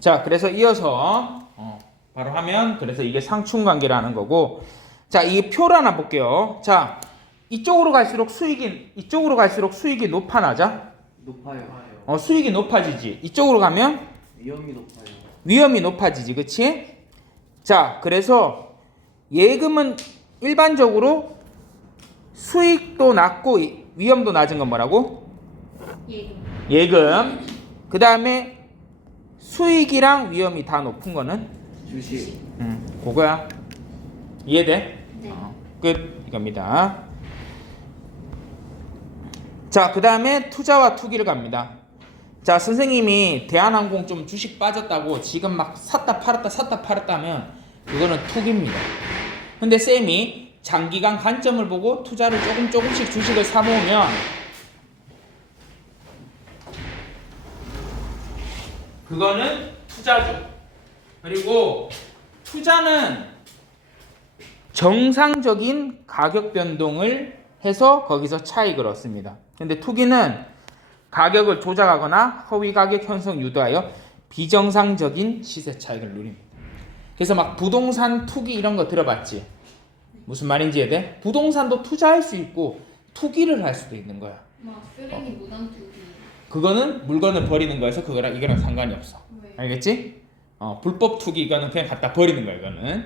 자, 그래서 이어서 바로 하면 그래서 이게 상충관계라는 거고, 자, 이 표를 하나 볼게요. 자, 이쪽으로 갈수록 수익이 높아나자. 높아요. 수익이 높아지지. 이쪽으로 가면 위험이 높아요. 위험이 높아지지, 그치? 자, 그래서 예금은 일반적으로 수익도 낮고 위험도 낮은 건 뭐라고? 예금. 그 다음에 수익이랑 위험이 다 높은 거는 주식. 그거야. 이해돼? 네. 끝. 이겁니다. 자, 그 다음에 투자와 투기를 갑니다. 자, 선생님이 대한항공 좀 주식 빠졌다고 지금 막 샀다 팔았다 하면 그거는 투기입니다. 근데 쌤이 장기간 관점을 보고 투자를 조금씩 주식을 사모으면 그거는 투자죠. 그리고 투자는 정상적인 가격 변동을 해서 거기서 차익을 얻습니다. 근데 투기는 가격을 조작하거나 허위 가격 형성 유도하여 비정상적인 시세 차익을 누립니다. 그래서 막 부동산 투기 이런 거 들어봤지? 무슨 말인지 이해돼? 부동산도 투자할 수 있고 투기를 할 수도 있는 거야. 막 쓰레기 무단 투기. 그거는 물건을 버리는 거여서 그거랑 이거랑 상관이 없어. 왜? 알겠지? 불법 투기 이거는 그냥 갖다 버리는 거야. 이거는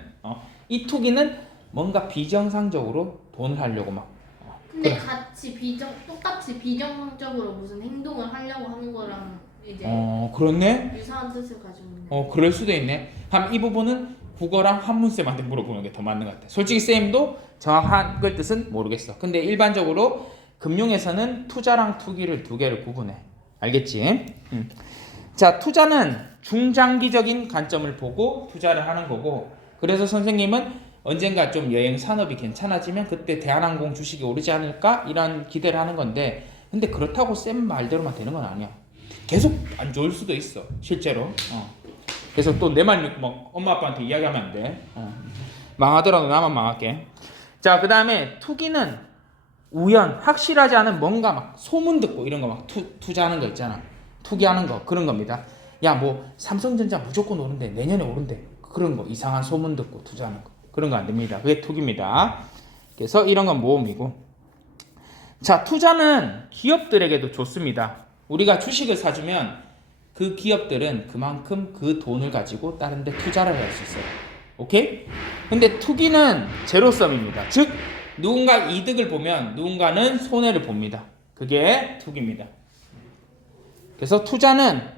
이 투기는 뭔가 비정상적으로 돈을 하려고 막. 근데 그래. 똑같이 비정상적으로 무슨 행동을 하려고 하는 거랑 이제 그렇네. 유사한 뜻을 가지고 있는. 그럴 수도 있네. 이 부분은 국어랑 한문쌤한테 물어보는 게 더 맞는 것 같아. 솔직히 쌤도 정확한 걸 뜻은 모르겠어. 근데 일반적으로 금융에서는 투자랑 투기를 두 개를 구분해. 알겠지? 자, 투자는 중장기적인 관점을 보고 투자를 하는 거고, 그래서 선생님은 언젠가 좀 여행 산업이 괜찮아지면 그때 대한항공 주식이 오르지 않을까? 이런 기대를 하는 건데, 근데 그렇다고 쌤 말대로만 되는 건 아니야. 계속 안 좋을 수도 있어, 실제로. 그래서 또 내 말 막 엄마 아빠한테 이야기하면 안 돼. 망하더라도 나만 망할게. 자, 그 다음에 투기는 우연, 확실하지 않은 뭔가 막 소문 듣고 이런 거 막 투자하는 거 있잖아. 투기하는 거, 그런 겁니다. 야, 뭐 삼성전자 무조건 오른대, 내년에 오른대. 그런 거 이상한 소문 듣고 투자하는 거, 그런 거 안 됩니다. 그게 투기입니다. 그래서 이런 건 모험이고. 자, 투자는 기업들에게도 좋습니다. 우리가 주식을 사주면 그 기업들은 그만큼 그 돈을 가지고 다른 데 투자를 할 수 있어요. 오케이? 근데 투기는 제로섬입니다. 즉 누군가 이득을 보면 누군가는 손해를 봅니다. 그게 투기입니다. 그래서 투자는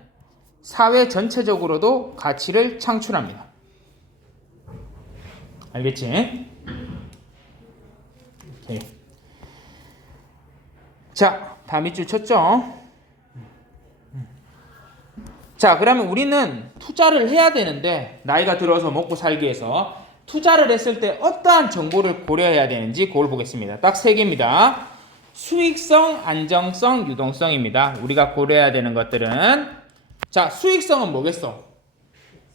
사회 전체적으로도 가치를 창출합니다. 알겠지? 오케이. 자, 다 밑줄 쳤죠? 자, 그러면 우리는 투자를 해야 되는데, 나이가 들어서 먹고 살기 위해서 투자를 했을 때 어떠한 정보를 고려해야 되는지 그걸 보겠습니다. 딱 세 개입니다. 수익성, 안정성, 유동성입니다. 우리가 고려해야 되는 것들은, 자, 수익성은 뭐겠어?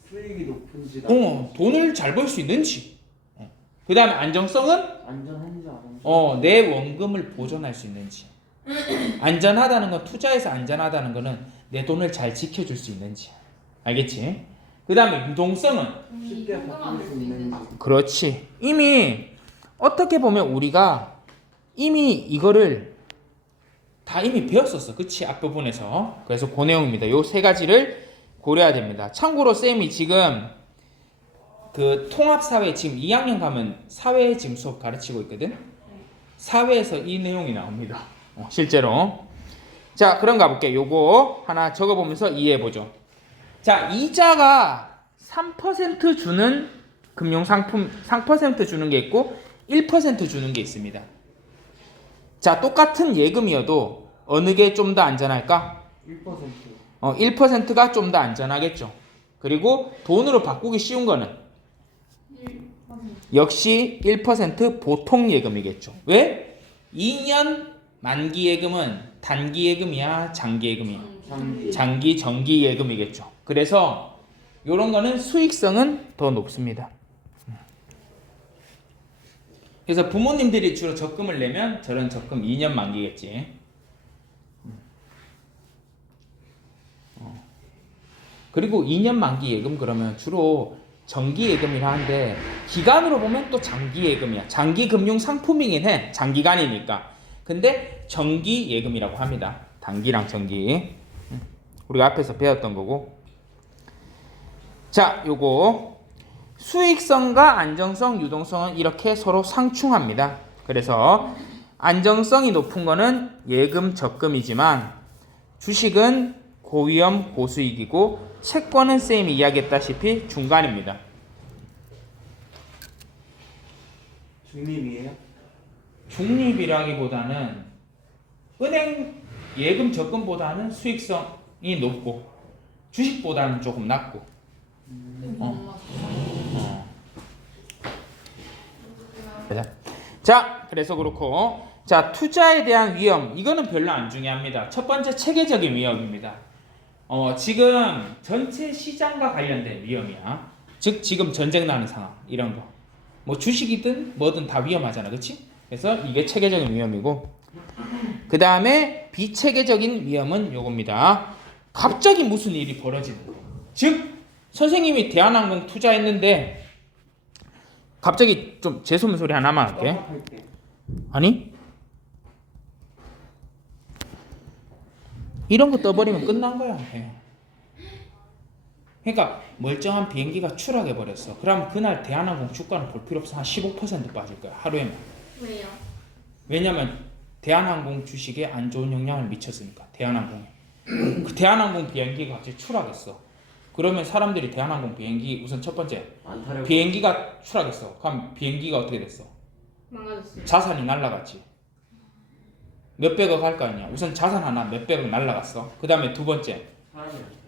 수익이 높은지 돈을 잘 벌 수 있는지. 그 다음에 안정성은 안전한지 안 내 원금을 보존할 수 있는지. 안전하다는 건, 투자에서 안전하다는 거는 내 돈을 잘 지켜줄 수 있는지. 알겠지? 그 다음에 유동성은 쉽게 바꿀 수 있는지. 그렇지. 이미 어떻게 보면 우리가 이미 이거를 다 이미 배웠었어. 그치? 앞부분에서. 그래서 그 내용입니다. 요 세 가지를 고려해야 됩니다. 참고로 쌤이 지금 그 통합사회 지금 2학년 가면 사회 지금 수업 가르치고 있거든. 사회에서 이 내용이 나옵니다. 실제로. 자, 그럼 가볼게. 요거 하나 적어보면서 이해해보죠. 자, 이자가 3% 주는 금융상품, 3% 주는 게 있고 1% 주는 게 있습니다. 자, 똑같은 예금이어도 어느 게 좀 더 안전할까? 1%. 1%가 좀 더 안전하겠죠. 그리고 돈으로 바꾸기 쉬운 거는 1%. 역시 1% 보통 예금이겠죠. 왜? 2년 만기 예금은 단기 예금이야, 장기 예금이야? 장기 정기 예금이겠죠. 그래서 이런 거는 수익성은 더 높습니다. 그래서 부모님들이 주로 적금을 내면 저런 적금 2년 만기겠지. 그리고 2년 만기 예금 그러면 주로 정기 예금이라 하는데 기간으로 보면 또 장기 예금이야. 장기 금융 상품이긴 해. 장기간이니까. 근데 정기 예금이라고 합니다. 단기랑 정기. 우리가 앞에서 배웠던 거고. 자, 요거 수익성과 안정성, 유동성은 이렇게 서로 상충합니다. 그래서 안정성이 높은 거는 예금, 적금이지만 주식은 고위험, 고수익이고 채권은 쌤이 이야기했다시피 중간입니다. 중립이에요? 중립이라기보다는 은행 예금, 적금보다는 수익성이 높고 주식보다는 조금 낮고. 자, 그래서 그렇고, 자, 투자에 대한 위험, 이거는 별로 안 중요합니다. 첫 번째 체계적인 위험입니다. 지금 전체 시장과 관련된 위험이야. 즉 지금 전쟁 나는 상황, 이런 거. 뭐 주식이든 뭐든 다 위험하잖아, 그렇지? 그래서 이게 체계적인 위험이고, 그 다음에 비체계적인 위험은 요겁니다. 갑자기 무슨 일이 벌어지는 거. 즉 선생님이 대한항공 투자했는데 갑자기 좀 재수없는 소리 하나만 할게. 할게. 아니? 이런 거 떠버리면 끝난 거야. 그러니까 멀쩡한 비행기가 추락해 버렸어. 그럼 그날 대한항공 주가는 볼 필요 없어. 한 15% 빠질 거야. 하루에만. 왜요? 왜냐면 대한항공 주식에 안 좋은 영향을 미쳤으니까. 대한항공에. 그 대한항공 비행기가 갑자기 추락했어. 그러면 사람들이 대한항공 비행기 우선 첫 번째 안 타려고. 비행기가 추락했어. 그럼 비행기가 어떻게 됐어? 망가졌어요. 자산이 날라갔지. 몇백억 할 거 아니야. 우선 자산 하나 몇백억 날라갔어. 그 다음에 두 번째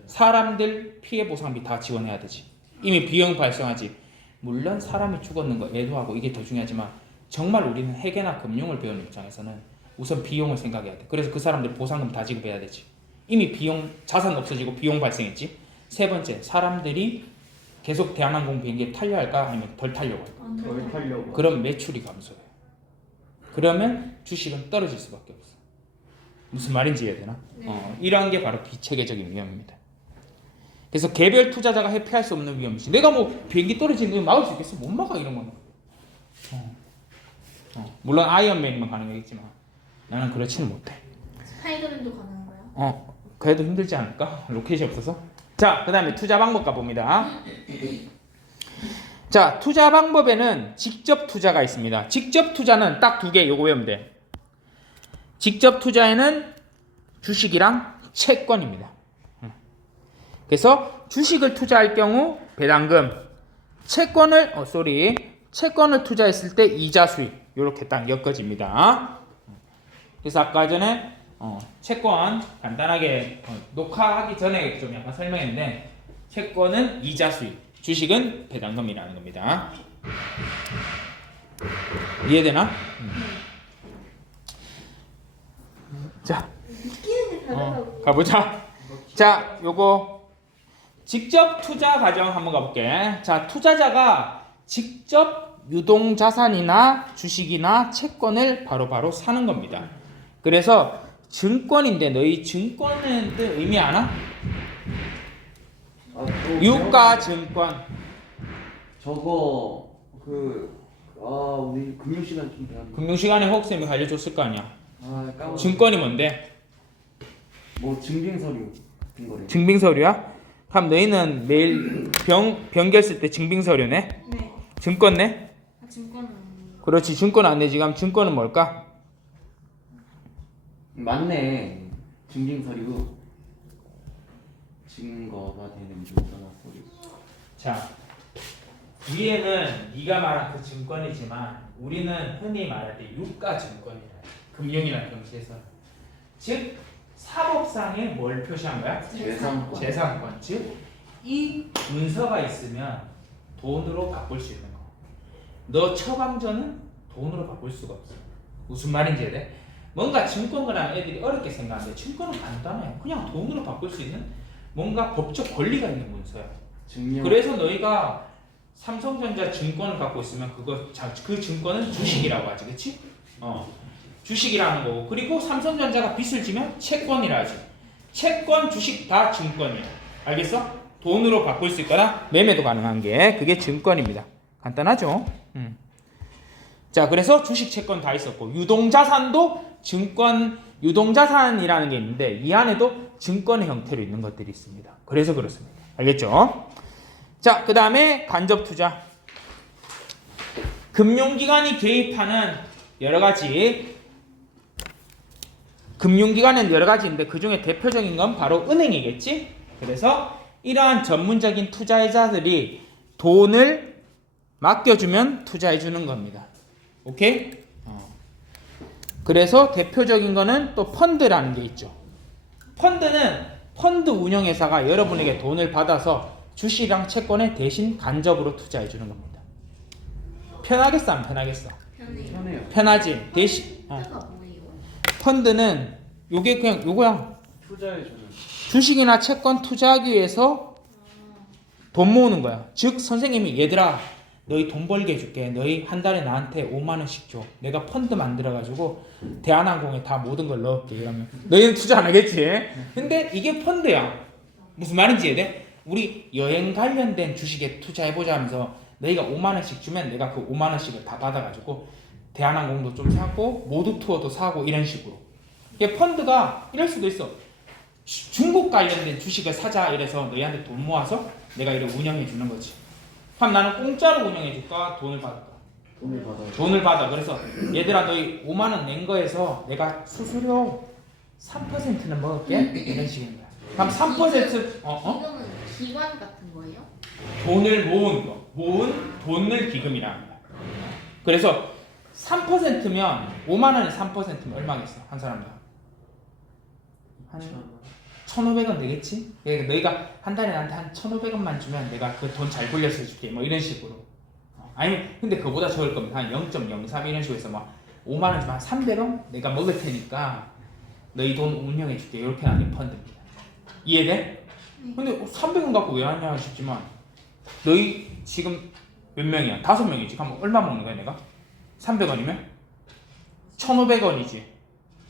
사람들 피해 보상비 다 지원해야 되지. 이미 비용 발생하지. 물론 사람이 죽었는 거 애도하고 이게 더 중요하지만 정말 우리는 회계나 금융을 배우는 입장에서는 우선 비용을 생각해야 돼. 그래서 그 사람들 보상금 다 지급해야 되지. 이미 비용 자산 없어지고 비용 발생했지. 세 번째 사람들이 계속 대한항공 비행기에 타려 할까 아니면 덜 타려고 할까. 덜 타려고. 그럼 매출이 감소해. 그러면 주식은 떨어질 수밖에 없어. 무슨 말인지 이해되나? 네. 이러한 게 바로 비체계적인 위험입니다. 그래서 개별 투자자가 회피할 수 없는 위험이지. 내가 뭐 비행기 떨어지는 거 막을 수 있겠어? 못 막아 이런 거는. 물론 아이언맨이면 가능하겠지만 나는 그렇지는 못해. 스파이더맨도 가능한가요? 그래도 힘들지 않을까? 로켓이 없어서. 자, 그 다음에 투자 방법 가봅니다. 자, 투자 방법에는 직접 투자가 있습니다. 직접 투자는 딱 두 개, 요거 외우면 돼. 직접 투자에는 주식이랑 채권입니다. 그래서 주식을 투자할 경우 배당금, 채권을 투자했을 때 이자 수익, 요렇게 딱 엮어집니다. 그래서 아까 전에 채권 간단하게 녹화하기 전에 좀 약간 설명했는데 채권은 이자 수익, 주식은 배당금이라는 겁니다. 이해되나? 자, 느끼는 게 다르다고. 가보자. 자, 요거 직접 투자 과정 한번 가볼게. 자, 투자자가 직접 유동자산이나 주식이나 채권을 바로바로 사는 겁니다. 그래서 증권인데 너희 증권은 뜻 의미 아나? 유가 증권. 저거 우리 금융 시간 좀 배웠는데. 금융 시간에 호흡쌤이 알려줬을 거 아니야. 까먹었어. 증권이 뭔데? 뭐 증빙 서류 같은 거래. 증빙 서류야? 그럼 너희는 매일 병결 쓸 때 증빙 서류네? 네. 증권 내? 증권은 그렇지. 증권 안 내지. 그럼 증권은 뭘까? 맞네. 증빙 서류. 증거가 되는 유동자산 서류. 자, 위에는 네가 말한 그 증권이지만 우리는 흔히 말할 때 유가 증권이라 금융이라는 경지에서 즉 사법상에 뭘 표시한 거야? 재산권. 재산권. 즉 이 문서가 있으면 돈으로 바꿀 수 있는 거. 너 처방전은 돈으로 바꿀 수가 없어. 무슨 말인지 이해? 뭔가 증권거나 애들이 어렵게 생각하는데 증권은 간단해. 그냥 돈으로 바꿀 수 있는 뭔가 법적 권리가 있는 문서야. 증명. 그래서 너희가 삼성전자 증권을 갖고 있으면 그 증권은 주식이라고 하지, 그렇지? 주식이라는 거고. 그리고 삼성전자가 빚을 지면 채권이라 하지. 채권, 주식 다 증권이야. 알겠어? 돈으로 바꿀 수 있거나 매매도 가능한 게 그게 증권입니다. 간단하죠? 자, 그래서 주식, 채권 다 있었고 유동자산도 증권, 유동자산이라는 게 있는데 이 안에도 증권의 형태로 있는 것들이 있습니다. 그래서 그렇습니다. 알겠죠? 자, 그 다음에 간접투자. 금융기관이 개입하는 여러가지, 금융기관은 여러가지인데 그 중에 대표적인 건 바로 은행이겠지? 그래서 이러한 전문적인 투자자들이 돈을 맡겨주면 투자해주는 겁니다. 오케이? 그래서 대표적인 거는 또 펀드라는 게 있죠. 펀드는 펀드 운영회사가 여러분에게 돈을 받아서 주식이랑 채권에 대신 간접으로 투자해주는 겁니다. 편하겠어, 안 편하겠어? 편해요. 편해요. 편하지. 대신 펀드가 뭐예요? 펀드는 요게 그냥 요거야. 투자해주는. 주식이나 채권 투자하기 위해서 돈 모으는 거야. 즉 선생님이 얘들아 너희 돈 벌게 해줄게. 너희 한 달에 나한테 5만 원씩 줘. 내가 펀드 만들어가지고 대한항공에 다 모든 걸 넣을게. 이러면 너희는 투자 안 하겠지? 근데 이게 펀드야. 무슨 말인지 이해돼? 우리 여행 관련된 주식에 투자해보자 하면서 너희가 5만 원씩 주면 내가 그 5만 원씩을 다 받아가지고 대한항공도 좀 사고 모두 투어도 사고 이런 식으로. 이게 펀드가 이럴 수도 있어. 중국 관련된 주식을 사자 이래서 너희한테 돈 모아서 내가 이를 운영해 주는 거지. 그럼 나는 공짜로 운영해 줄까? 돈을 받을까? 돈을 받아요. 돈을 받아. 그래서 얘들아 너희 5만 원 낸 거에서 내가 수수료 3%는 먹을게. 이런 식인 거야. 그럼 3% 이거는 기관 같은 거예요? 돈을 모은 거. 모은 돈을 기금이라 합니다. 그래서 3%면 5만 원에 3%면 얼마겠어? 한 사람당. 한 1,500원 되겠지? 그러니까 너희가 한 달에 나한테 한 1,500원만 주면 내가 그 돈 잘 굴려서 해줄게. 뭐 이런 식으로. 아니면 근데 그보다 적을 겁니다. 한 0.03 이런 식으로 해서 막 5만 원 주면 한 300원 내가 먹을 테니까 너희 돈 운영해 줄게. 이렇게 하는 게 펀드입니다. 이해돼? 근데 300원 갖고 왜 하냐 싶지만 너희 지금 몇 명이야? 5명이지. 그럼 얼마 먹는 거야 내가? 300원이면? 1,500원이지.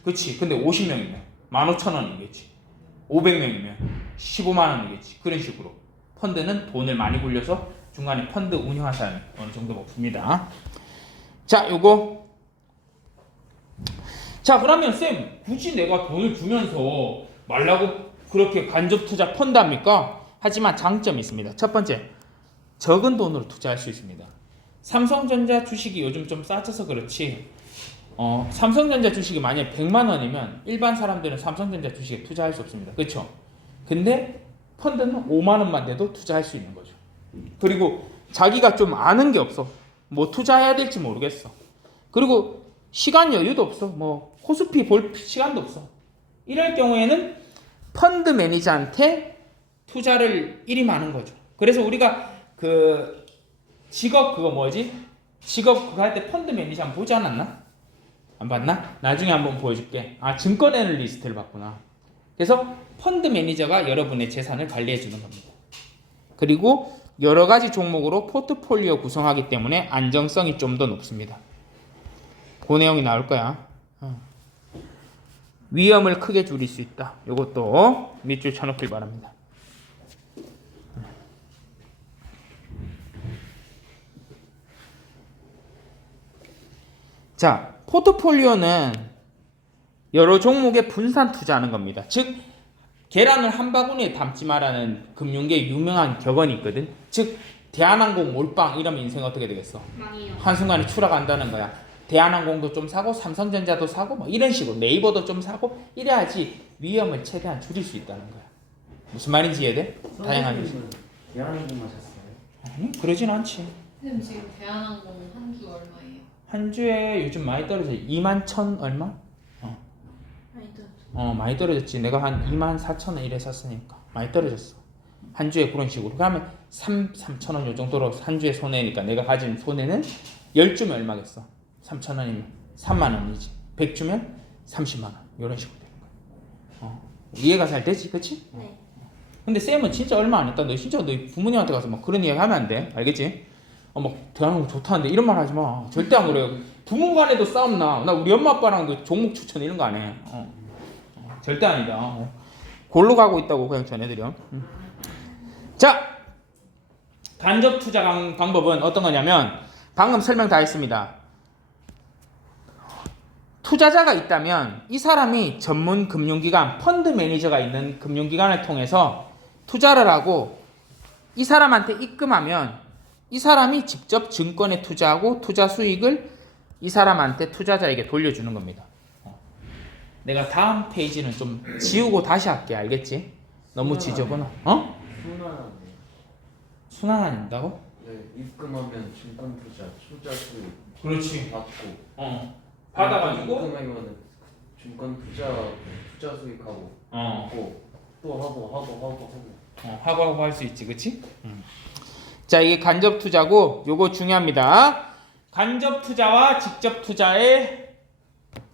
그치? 근데 50명이면 15,000원이겠지. 500명이면 15만 원이겠지. 그런 식으로 펀드는 돈을 많이 굴려서 중간에 펀드 운영하는 사람이 어느 정도 먹습니다. 자, 요거. 자, 그러면 쌤 굳이 내가 돈을 주면서 말라고 그렇게 간접 투자 펀드 합니까? 하지만 장점이 있습니다. 첫 번째, 적은 돈으로 투자할 수 있습니다. 삼성전자 주식이 요즘 좀 싸져서 그렇지 삼성전자 주식이 만약에 100만 원이면 일반 사람들은 삼성전자 주식에 투자할 수 없습니다. 그렇죠? 근데 펀드는 5만 원만 돼도 투자할 수 있는 거죠. 그리고 자기가 좀 아는 게 없어. 뭐 투자해야 될지 모르겠어. 그리고 시간 여유도 없어. 뭐 코스피 볼 시간도 없어. 이럴 경우에는 펀드 매니저한테 투자를 일임하는 거죠. 그래서 우리가 그 직업 그거 뭐지? 직업 그거 할 때 펀드 매니저 한번 보지 않았나? 안 봤나? 나중에 한번 보여줄게. 아, 증권 애널리스트를 봤구나. 그래서 펀드 매니저가 여러분의 재산을 관리해 주는 겁니다. 그리고 여러 가지 종목으로 포트폴리오 구성하기 때문에 안정성이 좀 더 높습니다. 그 내용이 나올 거야. 위험을 크게 줄일 수 있다. 이것도 밑줄 쳐놓길 바랍니다. 자, 포트폴리오는 여러 종목에 분산 투자하는 겁니다. 즉 계란을 한 바구니에 담지 마라는 금융계의 유명한 격언이 있거든. 즉 대한항공 몰빵 이러면 인생 어떻게 되겠어? 망해요. 한순간에 추락한다는 거야. 대한항공도 좀 사고 삼성전자도 사고 뭐 이런 식으로 네이버도 좀 사고 이래야지 위험을 최대한 줄일 수 있다는 거야. 무슨 말인지 이해돼? 다양한 대한항공만 샀어요? 아니 그러진 않지. 선생님 지금 대한항공 한 주 얼마예요? 한 주에 요즘 많이 떨어져. 2만 얼마? 많이 떨어졌지. 내가 한 2만 4천 원 이래 샀으니까 많이 떨어졌어. 한 주에 그런 식으로. 그러면 3천 원 요 정도로 한 주에 손해니까 내가 가진 손해는 10주면 얼마겠어? 3천 원이면 3만 원이지. 100주면 30만 원. 이런 식으로 되는 거야. 이해가 잘 되지? 그치? 네. 근데 쌤은 진짜 얼마 안 했다. 너 진짜 너희 부모님한테 가서 막 그런 이야기 하면 안 돼. 알겠지? 막 대한항공 좋다는데 이런 말 하지 마. 절대 안 그래요. 부모 간에도 싸움 나. 나 우리 엄마 아빠랑도 종목 추천 이런 거 안 해. 절대 아니다. 골로 가고 있다고 그냥 전해드려. 자, 간접 투자 방법은 어떤 거냐면 방금 설명 다 했습니다. 투자자가 있다면 이 사람이 전문 금융기관, 펀드 매니저가 있는 금융기관을 통해서 투자를 하고 이 사람한테 입금하면 이 사람이 직접 증권에 투자하고 투자 수익을 이 사람한테 투자자에게 돌려주는 겁니다. 내가 다음 페이지는 좀 지우고 다시 할게. 알겠지? 너무 지저분하. 순환하네요. 순환한다고? 네, 입금하면 증권 투자 수익 그렇지. 받고. 받아가지고 입금하면 증권 투자 수익하고. 받고 또 하고. 하고 할 수 있지, 그렇지? 자, 이게 간접 투자고 요거 중요합니다. 간접 투자와 직접 투자의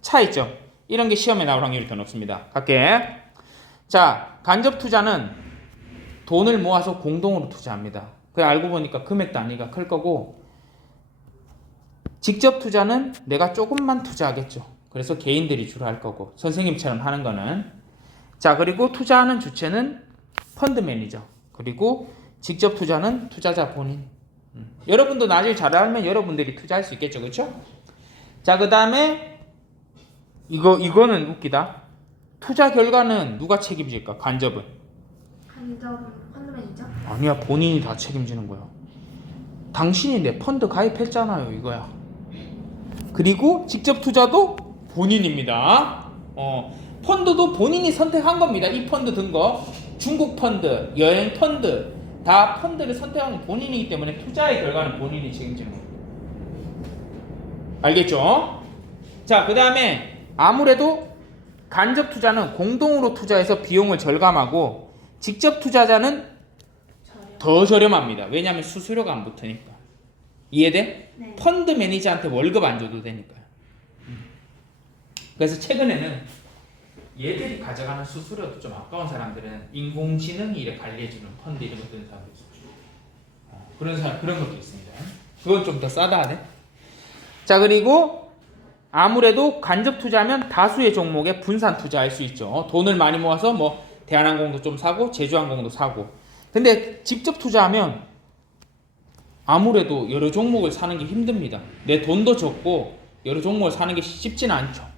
차이점. 이런 게 시험에 나올 확률이 더 높습니다. 갈게. 자, 간접 투자는 돈을 모아서 공동으로 투자합니다. 그 알고 보니까 금액 단위가 클 거고, 직접 투자는 내가 조금만 투자하겠죠. 그래서 개인들이 주로 할 거고, 선생님처럼 하는 거는. 자, 그리고 투자하는 주체는 펀드 매니저. 그리고 직접 투자는 투자자 본인. 여러분도 나중에 잘 알면 여러분들이 투자할 수 있겠죠, 그렇죠? 자, 그 다음에 이거는 웃기다. 투자 결과는 누가 책임질까? 간접은? 간접은 펀드 매니저? 아니야, 본인이 다 책임지는 거야. 당신이 내 펀드 가입했잖아요, 이거야. 그리고 직접 투자도 본인입니다. 펀드도 본인이 선택한 겁니다. 이 펀드 든 거, 중국 펀드, 여행 펀드, 다 펀드를 선택한 건 본인이기 때문에 투자의 결과는 본인이 책임지는 겁니다. 알겠죠? 자, 그 다음에 아무래도 간접 투자는 공동으로 투자해서 비용을 절감하고, 직접 투자자는 더 저렴합니다. 왜냐하면 수수료가 안 붙으니까. 이해돼? 네. 펀드 매니저한테 월급 안 줘도 되니까요. 그래서 최근에는 얘들이 가져가는 수수료도 좀 아까운 사람들은 인공지능이 이래 관리해주는 펀드 이런 거 뜨는 사람도 있어요. 그런 것도 있습니다. 그건 좀 더 싸다 하네. 자, 그리고 아무래도 간접 투자하면 다수의 종목에 분산 투자할 수 있죠. 돈을 많이 모아서 뭐 대한항공도 좀 사고 제주항공도 사고. 근데 직접 투자하면 아무래도 여러 종목을 사는 게 힘듭니다. 내 돈도 적고 여러 종목을 사는 게 쉽지는 않죠.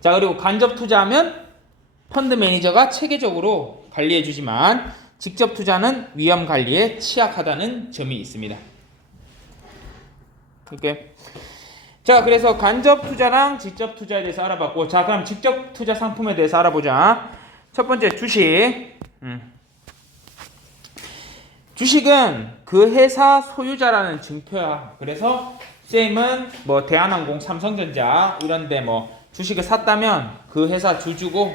자, 그리고 간접 투자하면 펀드 매니저가 체계적으로 관리해 주지만 직접 투자는 위험 관리에 취약하다는 점이 있습니다. 이렇게. 자, 그래서 간접 투자랑 직접 투자에 대해서 알아봤고, 자, 그럼 직접 투자 상품에 대해서 알아보자. 첫 번째, 주식. 주식은 그 회사 소유자라는 증표야. 그래서 쌤은 뭐 대한항공, 삼성전자 이런데 뭐 주식을 샀다면 그 회사 주주고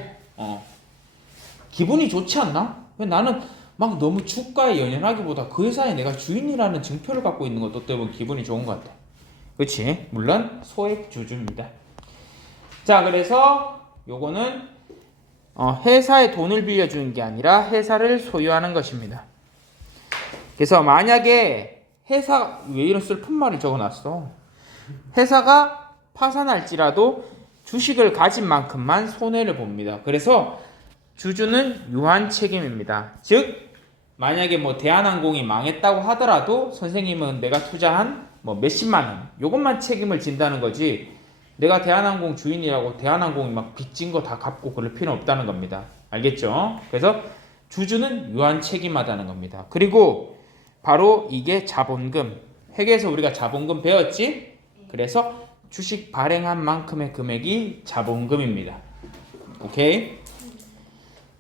기분이 좋지 않나? 나는 막 너무 주가에 연연하기보다 그 회사에 내가 주인이라는 증표를 갖고 있는 것도 어떻게 보면 기분이 좋은 것 같아. 그렇지? 물론 소액 주주입니다. 자, 그래서 요거는 회사에 돈을 빌려주는 게 아니라 회사를 소유하는 것입니다. 그래서 만약에 왜 이런 슬픈 말을 적어놨어? 회사가 파산할지라도 주식을 가진 만큼만 손해를 봅니다. 그래서 주주는 유한 책임입니다. 즉 만약에 뭐 대한항공이 망했다고 하더라도 선생님은 내가 투자한 뭐 몇십만 원 요것만 책임을 진다는 거지, 내가 대한항공 주인이라고 대한항공이 막 빚진 거 다 갚고 그럴 필요는 없다는 겁니다. 알겠죠? 그래서 주주는 유한 책임하다는 겁니다. 그리고 바로 이게 자본금. 회계에서 우리가 자본금 배웠지? 그래서 주식 발행한 만큼의 금액이 자본금입니다. 오케이?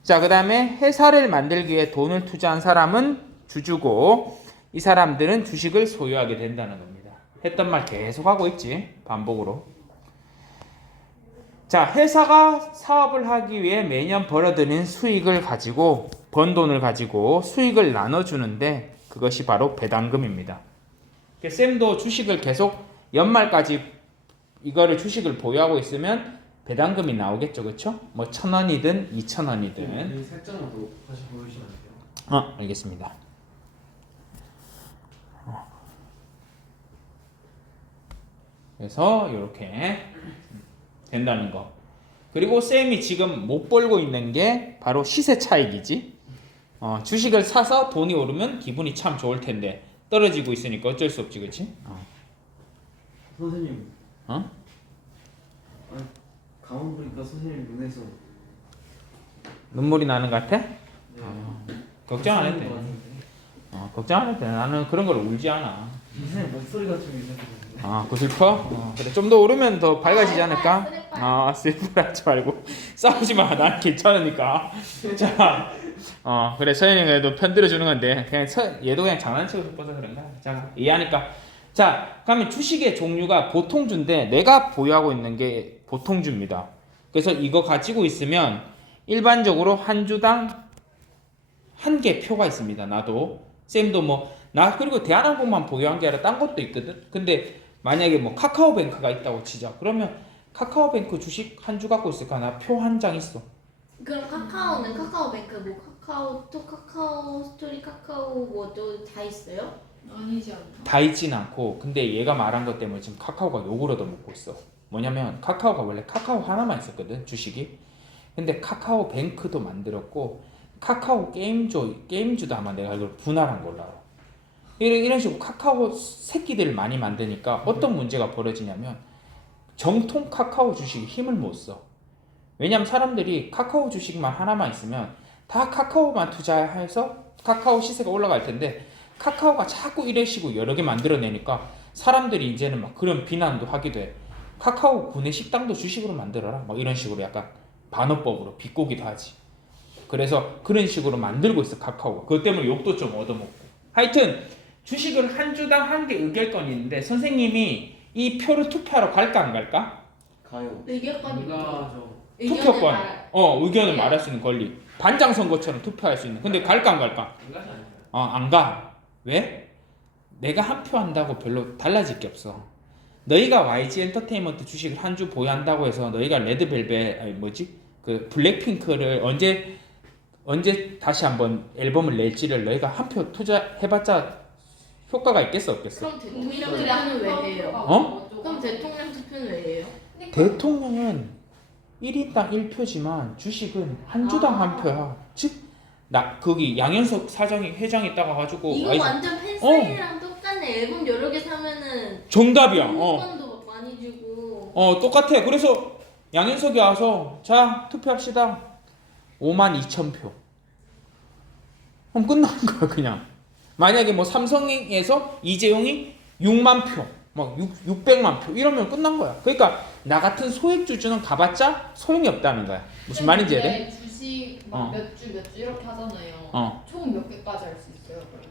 자, 그 다음에 회사를 만들기 위해 돈을 투자한 사람은 주주고, 이 사람들은 주식을 소유하게 된다는 겁니다. 했던 말 계속 하고 있지, 반복으로. 자, 회사가 사업을 하기 위해 매년 벌어들인 수익을 가지고, 번 돈을 가지고 수익을 나눠주는데 그것이 바로 배당금입니다. 쌤도 주식을 계속 연말까지 이거를 주식을 보유하고 있으면 배당금이 나오겠죠, 그렇죠? 뭐 1,000원이든 2,000원이든. 살짝만 더 다시 보여주시면 안 돼요? 알겠습니다. 그래서 이렇게 된다는 거. 그리고 쌤이 지금 못 벌고 있는 게 바로 시세 차익이지. 주식을 사서 돈이 오르면 기분이 참 좋을 텐데 떨어지고 있으니까 어쩔 수 없지, 그렇지? 선생님. 어? 아니, 가만 보니까 선생님 눈에서 눈물이 나는 것 같아? 네. 걱정 안 해도 돼. 것 같은데. 걱정 안 해도 돼. 나는 그런 걸 울지 않아. 선생님 목소리가 좀 이상해요. 그 슬퍼? 그래 좀 더 오르면 더 밝아지지 않을까? 슬퍼하지 말고 싸우지 마. 난 괜찮으니까. 자, 그래 서현이가 그래도 편들어 주는 건데 그냥 얘도 그냥 장난치고 싶어서 그런가? 자, 이해하니까. 자, 그러면 주식의 종류가 보통주인데 내가 보유하고 있는 게 보통주입니다. 그래서 이거 가지고 있으면 일반적으로 한 주당 한 개 표가 있습니다. 나도 쌤도 나 그리고 대한항공만 보유한 게 아니라 딴 것도 있거든. 근데 만약에 카카오뱅크가 있다고 치자. 그러면 카카오뱅크 주식 한 주 갖고 있을까? 나 표 한 장 있어. 그럼 카카오는 카카오뱅크 카카오톡, 카카오 스토리, 카카오 뭐도 다 있어요? 아니지 않나? 다 있진 않고 근데 얘가 말한 것 때문에 지금 카카오가 욕을 얻어먹고 있어. 뭐냐면 카카오가 원래 카카오 하나만 있었거든 주식이. 근데 카카오뱅크도 만들었고 카카오 게임주도 아마 내가 이걸 분할한 걸로 알아. 이런 식으로 카카오 새끼들을 많이 만드니까 어떤 문제가 벌어지냐면 정통 카카오 주식이 힘을 못 써. 왜냐면 사람들이 카카오 주식만 하나만 있으면 다 카카오만 투자해서 카카오 시세가 올라갈 텐데 카카오가 자꾸 이런 식으로 여러 개 만들어내니까 사람들이 이제는 막 그런 비난도 하기도 해. 카카오 구내 식당도 주식으로 만들어라. 막 이런 식으로 약간 반어법으로 비꼬기도 하지. 그래서 그런 식으로 만들고 있어 카카오가. 그것 때문에 욕도 좀 얻어먹고. 하여튼 주식을 한 주당 한 개 의결권이 있는데 선생님이 이 표를 투표하러 갈까 안 갈까? 가요. 의견권이 가죠. 투표권. 의견을 말할 수 있는 권리. 반장 선거처럼 투표할 수 있는. 근데 갈까 안 갈까? 안 가지 않을까요? 안 가. 왜? 내가 한 표 한다고 별로 달라질 게 없어. 너희가 YG 엔터테인먼트 주식을 한 주 보유한다고 해서 너희가 레드벨벳 그 블랙핑크를 언제 다시 한번 앨범을 낼지를 너희가 한 표 투자해봤자 효과가 있겠어 없겠어? 그럼 대통령 투표는 왜 해요? 그럼 대통령 투표는 왜 해요? 대통령은 1인당 1표지만 주식은 한 주당 한 표야. 즉 거기 양현석 회장이 있다가 가지고 이거 완전 팬사인회랑 똑같네. 앨범 여러 개 사면은 정답이야. 공무원도 많이 주고. 똑같아. 그래서 양현석이 와서 자 투표합시다. 52,000표. 그럼 끝나는 거야 그냥. 만약에 삼성에서 이재용이 6만 표, 막 600만 표 이러면 끝난 거야. 그러니까 나 같은 소액주주는 가봤자 소용이 없다는 거야. 무슨 말인지 이해돼? 주식 몇 주 이렇게 하잖아요. 총 몇 개까지 할 수 있어요 그러면?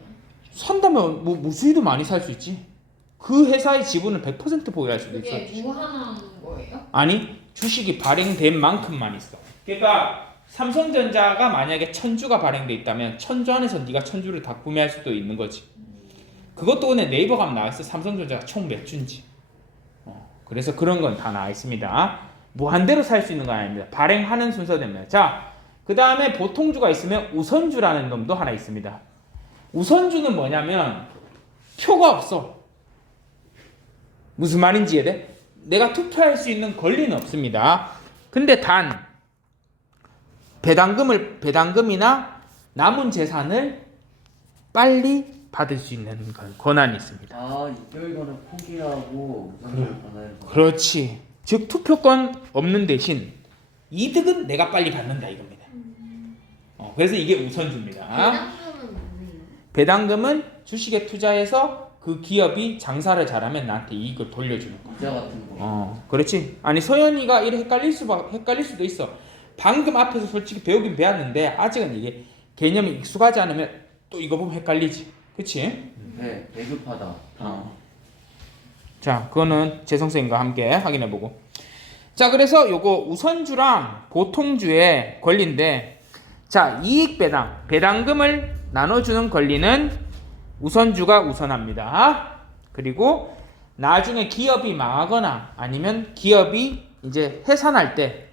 산다면 무수히도 많이 살 수 있지. 그 회사의 지분을 100% 보유할 수도 있어. 그게 무한한 거예요? 아니 주식이 발행된 만큼만 있어. 그러니까 삼성전자가 만약에 1000주가 발행돼 있다면 1000주 안에서 네가 1000주를 다 구매할 수도 있는 거지. 그것도 오늘 네이버 가면 나와있어. 삼성전자가 총 몇 주인지. 그래서 그런 건 다 나와 있습니다. 무한대로 살 수 있는 건 아닙니다. 발행하는 순서대입니다. 자, 그 다음에 보통주가 있으면 우선주라는 놈도 하나 있습니다. 우선주는 뭐냐면 표가 없어. 무슨 말인지 이해돼? 내가 투표할 수 있는 권리는 없습니다. 근데 단 배당금이나 남은 재산을 빨리 받을 수 있는 권한이 있습니다. 6개월간은 포기하고 우선을 받아야 돼. 그렇지. 즉 투표권 없는 대신 이득은 내가 빨리 받는다 이겁니다. 그래서 이게 우선주입니다. 배당금은 배당금은 주식에 투자해서 그 기업이 장사를 잘하면 나한테 이익을 돌려주는 거. 이자 같은 거. 그렇지. 아니 서현이가 이렇게 헷갈릴 수도 있어. 방금 앞에서 솔직히 배우긴 배웠는데 아직은 이게 개념이 익숙하지 않으면 또 이거 보면 헷갈리지. 그치? 네, 배급하다. 자, 그거는 재성쌤과 함께 확인해보고. 자, 그래서 요거 우선주랑 보통주의 권리인데, 자, 이익 배당금을 나눠주는 권리는 우선주가 우선합니다. 그리고 나중에 기업이 망하거나 아니면 기업이 이제 해산할 때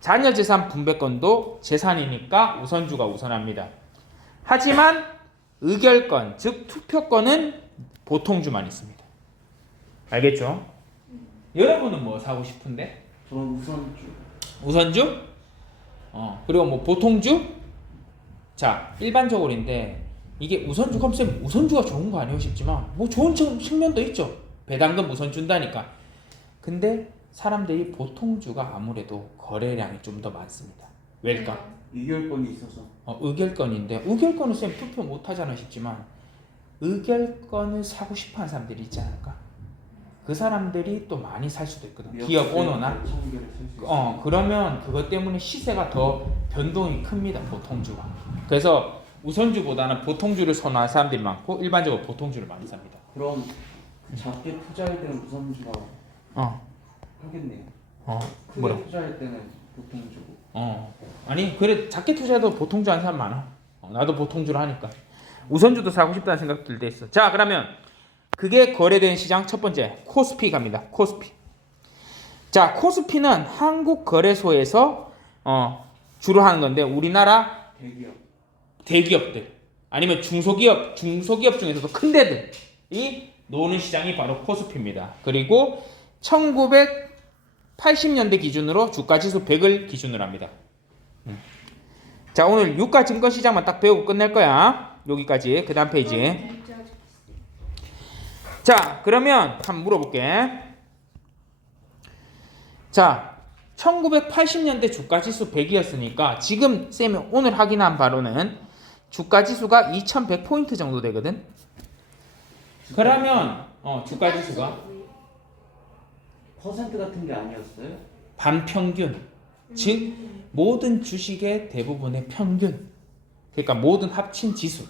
자녀 재산 분배권도 재산이니까 우선주가 우선합니다. 하지만 의결권, 즉 투표권은 보통주만 있습니다. 알겠죠? 여러분은 뭐 사고 싶은데? 저는 우선주. 우선주? 그리고 보통주? 자, 일반적으로인데 이게 우선주 컴쌤 우선주가 좋은 거 아니에요 싶지만 뭐 좋은 측면도 있죠. 배당금 우선 준다니까. 근데 사람들이 보통주가 아무래도 거래량이 좀 더 많습니다. 왜일까? 의결권이 있어서. 의결권인데 의결권은 쌤 투표 못 하잖아 싶지만 의결권을 사고 싶어하는 사람들이 있지 않을까? 그 사람들이 또 많이 살 수도 있거든. 기업 오너나. 그러면 그것 때문에 시세가 더 변동이 큽니다. 보통주가. 그래서 우선주보다는 보통주를 선호하는 사람들이 많고 일반적으로 보통주를 많이 삽니다. 그럼 작게 투자할 때는 우선주가 하겠네요. 크게 뭐라? 투자할 때는 보통주고. 아니 그래 작게 투자해도 보통주 하는 사람 많아. 나도 보통주를 하니까 우선주도 사고 싶다는 생각 들 때 있어. 자, 그러면 그게 거래되는 시장 첫 번째 코스피 갑니다. 코스피. 자, 코스피는 한국거래소에서 주로 하는 건데 우리나라 대기업들 아니면 중소기업 중에서도 큰 데들이 노는 시장이 바로 코스피입니다. 그리고 1980년대 기준으로 주가지수 100을 기준으로 합니다. 자, 오늘 유가 증권 시장만 딱 배우고 끝낼 거야. 여기까지. 그 다음 페이지. 자, 그러면 한번 물어볼게. 자, 1980년대 주가지수 100이었으니까 지금 쌤이 오늘 확인한 바로는 주가지수가 2100포인트 정도 되거든. 그러면 주가지수가 퍼센트 같은 게 아니었어요? 반평균, 즉 모든 주식의 대부분의 평균, 그러니까 모든 합친 지수.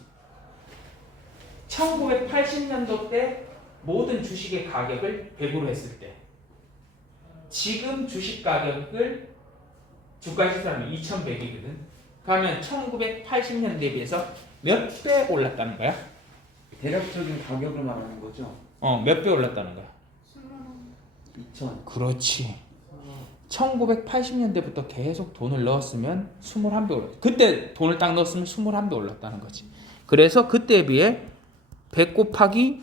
1980년도 때 모든 주식의 가격을 100으로 했을 때 지금 주식 가격을 주가지수하면 2100이거든. 그러면 1980년대에 비해서 몇 배 올랐다는 거야? 대략적인 가격을 말하는 거죠? 몇 배 올랐다는 거야? 2000. 그렇지. 1980년대부터 계속 돈을 넣었으면 21배 올랐. 그때 돈을 딱 넣었으면 21배 올랐다는 거지. 그래서 그때에 비해 100 곱하기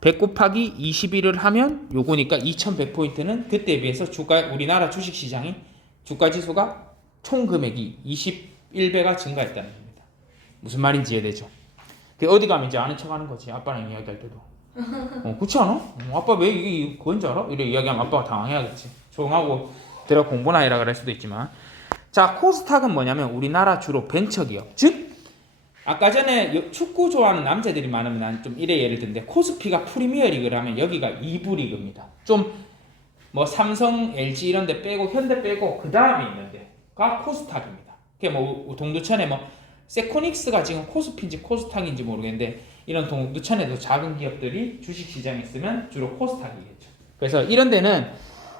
21을 하면 요거니까 2100포인트는 그때에 비해서 우리나라 주식 시장이 주가 지수가 총 금액이 21배가 증가했다는 겁니다. 무슨 말인지 이해되죠? 어디 가면 이제 아는 척 하는 거지. 아빠랑 이야기할 때도. 그렇지 않아? 아빠 왜 이게 그건 줄 알아? 이래 이야기하면 아빠가 당황해야겠지. 조용하고 들어 공부나 해라 그럴 수도 있지만. 자, 코스닥은 뭐냐면 우리나라 주로 벤처기업. 즉 아까 전에 축구 좋아하는 남자들이 많으면 난 좀 이래 예를 드는데 코스피가 프리미어리그를 하면 여기가 2부 리그입니다. 좀 뭐 삼성, LG 이런 데 빼고 현대 빼고 그 다음에 있는 데가 코스닥입니다. 그게 뭐 동두천에 뭐 세코닉스가 지금 코스피인지 코스닥인지 모르겠는데 이런 동두천에도 작은 기업들이 주식시장에 있으면 주로 코스닥이겠죠. 그래서 이런 데는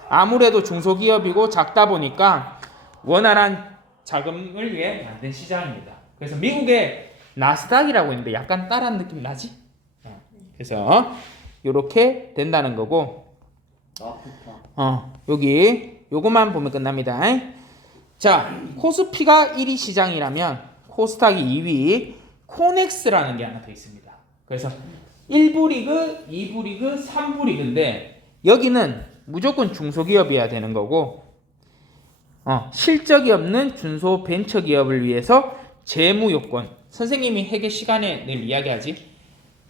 아무래도 중소기업이고 작다 보니까 원활한 자금을 위해 만든 시장입니다. 그래서 미국의 나스닥이라고 있는데 약간 따라한 느낌 나지? 그래서 이렇게 된다는 거고 여기 요거만 보면 끝납니다. 자, 코스피가 1위 시장이라면 코스닥이 2위, 코넥스라는 게 하나 더 있습니다. 그래서 1부 리그, 2부 리그, 3부 리그인데 여기는 무조건 중소기업이어야 되는 거고 실적이 없는 중소 벤처기업을 위해서 재무 요건. 선생님이 회계 시간에 늘 이야기하지.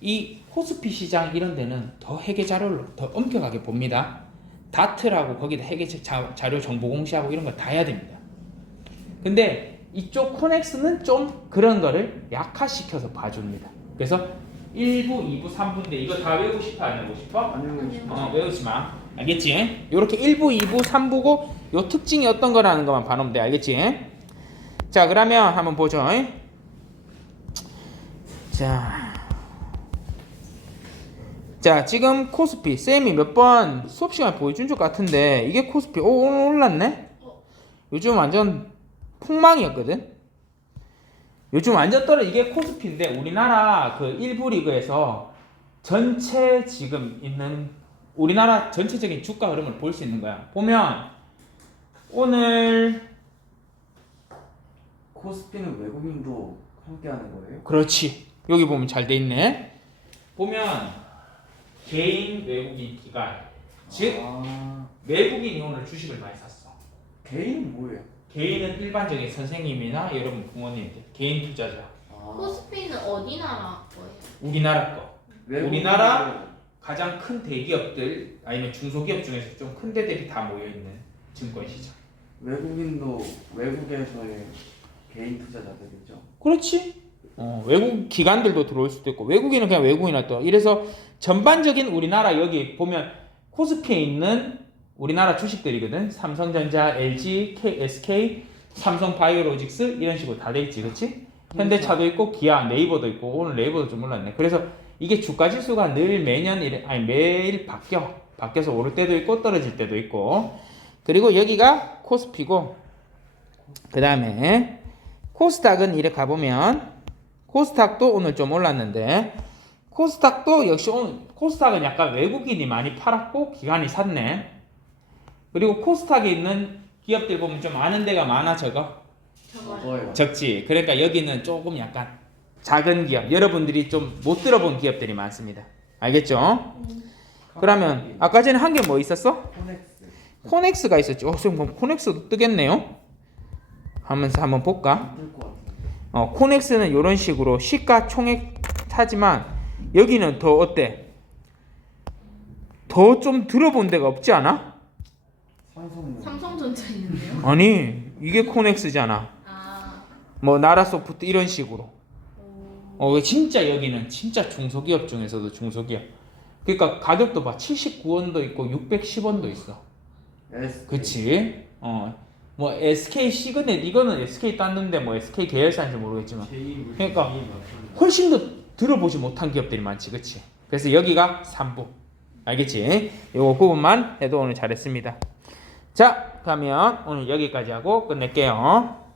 이 코스피 시장 이런 데는 더 회계 자료를 더 엄격하게 봅니다. 다트라고 거기다 회계 자료 정보 공시하고 이런 거 다 해야 됩니다. 근데 이쪽 코넥스는 좀 그런 거를 약화시켜서 봐줍니다. 그래서 1부, 2부, 3부인데 이거 다 외우고 싶어 안 외우고 싶어? 안 외우고 싶어. 외우지 마. 알겠지? 요렇게 1부, 2부, 3부고 요 특징이 어떤 거라는 것만 봐놓으면 돼. 알겠지? 자, 그러면 한번 보죠. 자, 지금 코스피 쌤이 몇 번 수업 시간에 보여준 것 같은데 이게 코스피 오늘 올랐네? 요즘 완전 폭망이었거든? 요즘 완전 떨어. 이게 코스피인데 우리나라 그 1부 리그에서 전체 지금 있는 우리나라 전체적인 주가 흐름을 볼 수 있는 거야. 보면 오늘 코스피는 외국인도 함께 하는 거예요? 그렇지. 여기 보면 잘 돼 있네. 보면 개인 외국인 기간, 즉 외국인이 오늘 주식을 많이 샀어. 개인은 뭐예요? 개인은 일반적인 선생님이나 여러분 부모님들 개인 투자자. 아, 코스피는 어디 나라 거예요? 우리나라 거. 외국인은 우리나라 가장 큰 대기업들 아니면 중소기업 중에서 좀 큰 데들이 다 모여 있는 증권 시장. 외국인도 외국에서의 개인 투자자들이죠. 그렇지. 외국 기관들도 들어올 수도 있고 외국인은 그냥 외국인이나 또 이래서 전반적인 우리나라 여기 보면 코스피에 있는 우리나라 주식들이거든. 삼성전자, LG, SK, 삼성바이오로직스 이런 식으로 다 돼 있지, 그렇지? 현대차도 있고 기아, 네이버도 있고 오늘 네이버도 좀 올랐네. 그래서 이게 주가 지수가 늘 매일 바뀌어서 오를 때도 있고 떨어질 때도 있고. 그리고 여기가 코스피고 그 다음에 코스닥은 이렇게 가보면 코스닥도 오늘 좀 올랐는데 코스닥도 역시 오늘 코스닥은 약간 외국인이 많이 팔았고 기관이 샀네. 그리고 코스닥에 있는 기업들 보면 좀 아는 데가 많아 적어? 저거요. 적지. 그러니까 여기는 조금 약간 작은 기업, 여러분들이 좀 못 들어본 기업들이 많습니다. 알겠죠? 그러면 아까 전에 한 개 뭐 있었어? 코넥스. 코넥스가 있었죠. 그럼 코넥스도 뜨겠네요. 하면서 한번 볼까? 뜰것 같은데. 코넥스는 이런 식으로 시가총액 차지만 여기는 더 어때? 더 좀 들어본 데가 없지 않아? 삼성전자 있는데요? 아니 이게 코넥스잖아. 아, 뭐 나라소프트 이런 식으로. 진짜 여기는 진짜 중소기업 중에서도 중소기업. 그러니까 가격도 봐. 79원도 있고 610원도 있어. 그치? 뭐 SK 시그넷 이거는 SK 땄는데 뭐 SK 계열사인지 모르겠지만 그러니까 훨씬 더 들어보지 못한 기업들이 많지, 그치? 그래서 여기가 3부. 알겠지? 요거 부분만 해도 오늘 잘했습니다. 자, 그러면 오늘 여기까지 하고 끝낼게요.